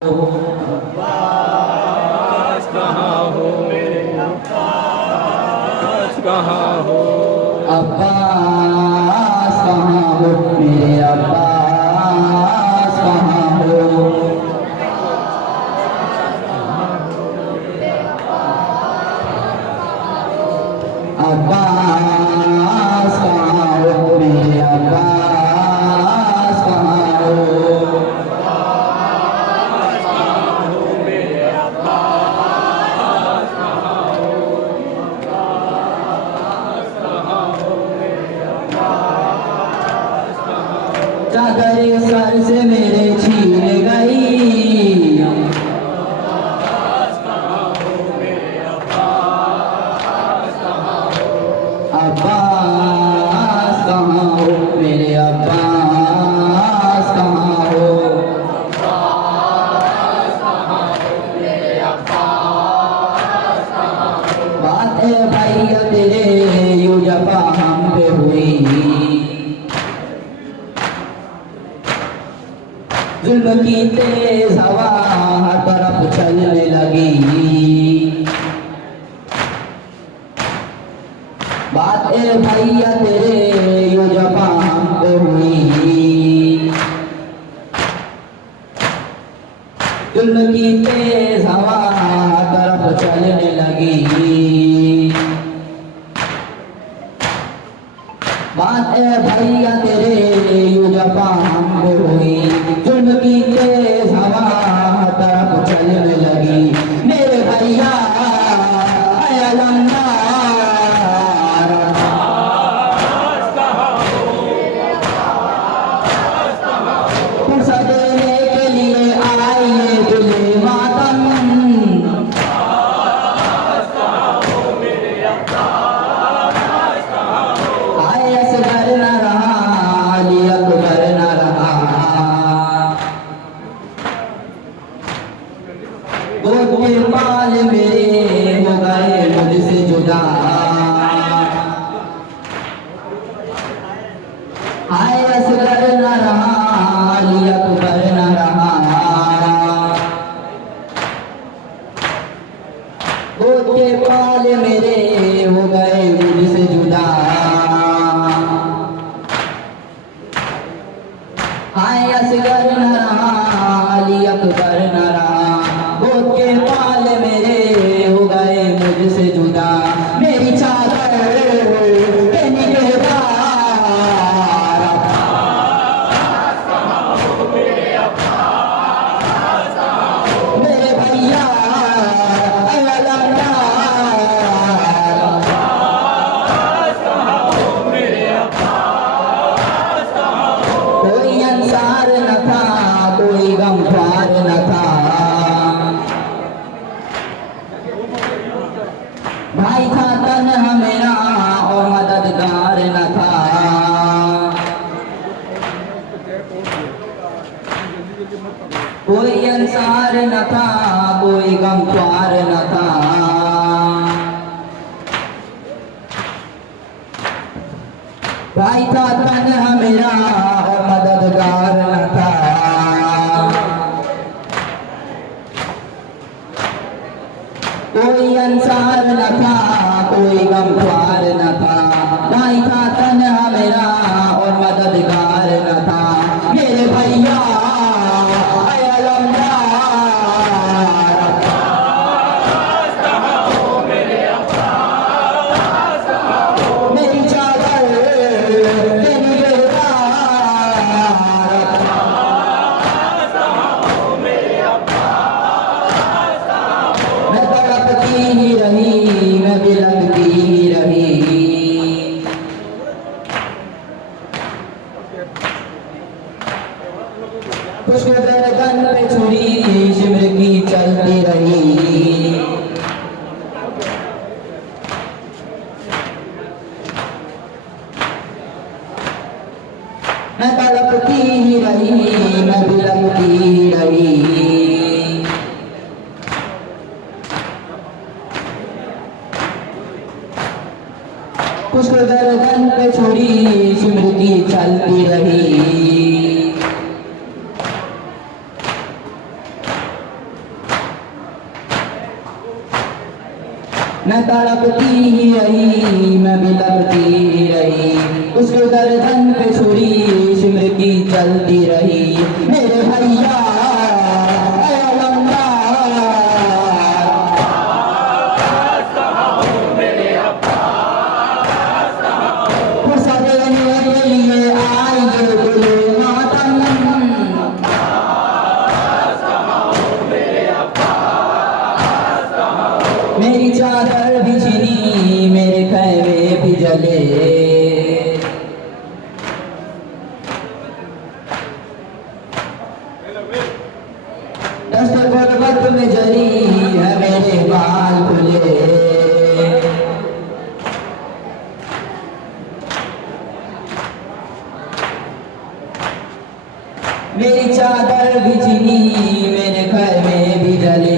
अब्बास कहाँ हो मेरे अब्बास कहाँ हो अब्बास कहाँ हो मेरे अब्बास कहाँ हो अब्बास कहाँ हो मेरे अब्बास कहाँ हो चादर सर से मेरे छीन गई अब्बास कहाँ हो मेरे अब्बास कहाँ हो बात है भैया तेरे यूं जफा हम पे हुई जुल्म की तेज हवा हर तरफ चलने लगी बात ए भैया तेरे यूं जफा हम पे हुई जुल्म की तेज हवा हर तरफ चलने लगी बात ए भैया तेरे यूं जफा हम पे हुई जुल्म की तेज हवा हर तरफ चलने लगी मेरे भैया बाल मेरे हो गए मुझसे जुदा हाय असगर न रहा अली अकबर न रहा गोद के बाल मेरे हो गए मुझसे जुदा हाय असगर न रहा अली अकबर न रहा गोद के बाल मेरे हो गए मुझसे जुदा मेरी चादर पे निगहबान मेरे भैया कोई अंसार न था कोई गमख्वार न था भाई था तन्हा मेरा और मददगार न था कोई अंसार न था कोई गमख्वार न था भाई था तन्हा मेरा और मददगार न था कोई अंसार न था कोई गमख्वार न था भाई था तन्हा मेरा और मददगार न था मेरे भैया मेरी चादर तेरी मैं तड़पती ही रही मैं बिलखती ही रही खुश्क गर्दन पे छुरी शिमर की चलती रही मैं तड़पती ही रही मैं बिलखती ही रही खुश्क गर्दन पे छुरी शिमर की चलती रही मैं तड़पती ही रही, मैं बिलखती ही रही, उसके गर्दन पे छुरी सिमर की चलती रही। मेरे भैया ऐ अलमदार, गुस्सा देने के लिए आएंगे गुले मातम। मेरी चादर भी छिनी, मेरे खैमे भी जले, दस्त गुर्बत में जली है मेरे बाल खुले। मेरी चादर भी छिनी, मेरे खैमे भी जले,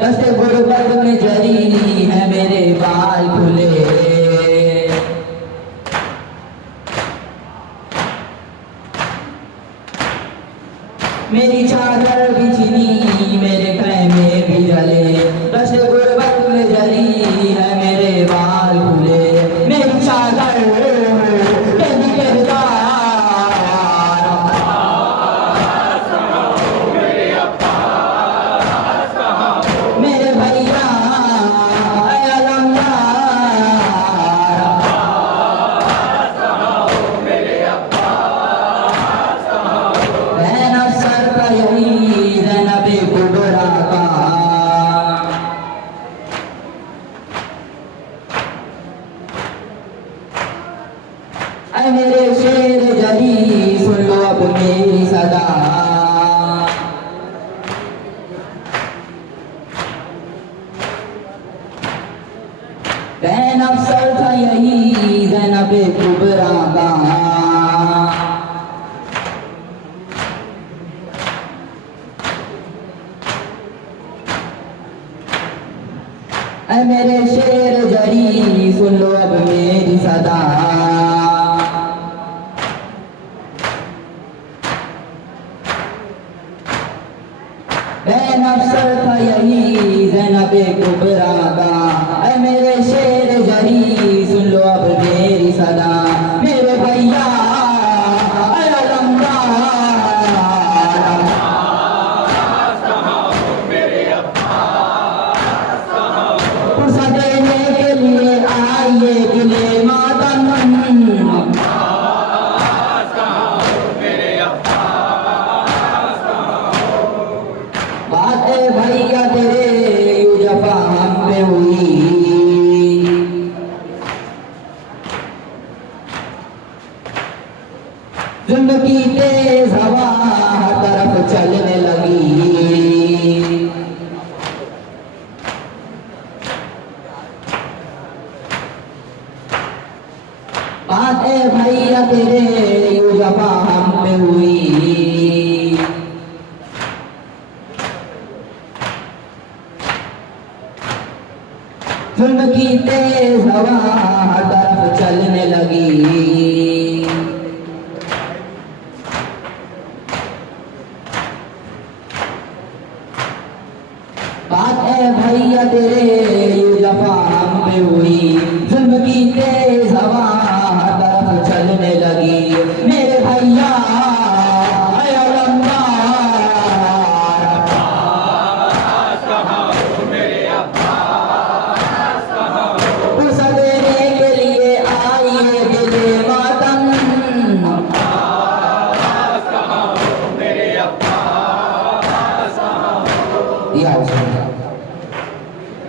दस्त गुर्बत में जली है मेरे बाल खुले। मेरी चादर भी छिनी, मेरे खैमे भी जले, दस्त गुर्बत में जली है मेरे बाल खुले। मेरी चादर मेरी किरदार, मेरे भैया ऐ अलमदार, मैं अफसर का यही ज़ैनबे कुबरा का, ऐ मेरे शेर जली सुन लो अब मेरी सदा। बैन अफसर था यही ज़ैनबे कुबरा का, ऐ मेरे शेर जरी सुन लो अब मेरी सदा। बैन अफसर था यही ज़ैनबे कुबरा का, ऐ मेरे शेर जरी सुन लो अब मेरी सदा। मेरे भैया ऐ अलमदार, गुस्सा देने के लिए आइए दिले मातम। बातें भैया तेरे यूं जफा हम पे हुई, जुल्म की तेज हवा हर तरफ चलने लगी। बातें भैया तेरे यूं जफा हम पे हुई, जुल्म की तेज हवा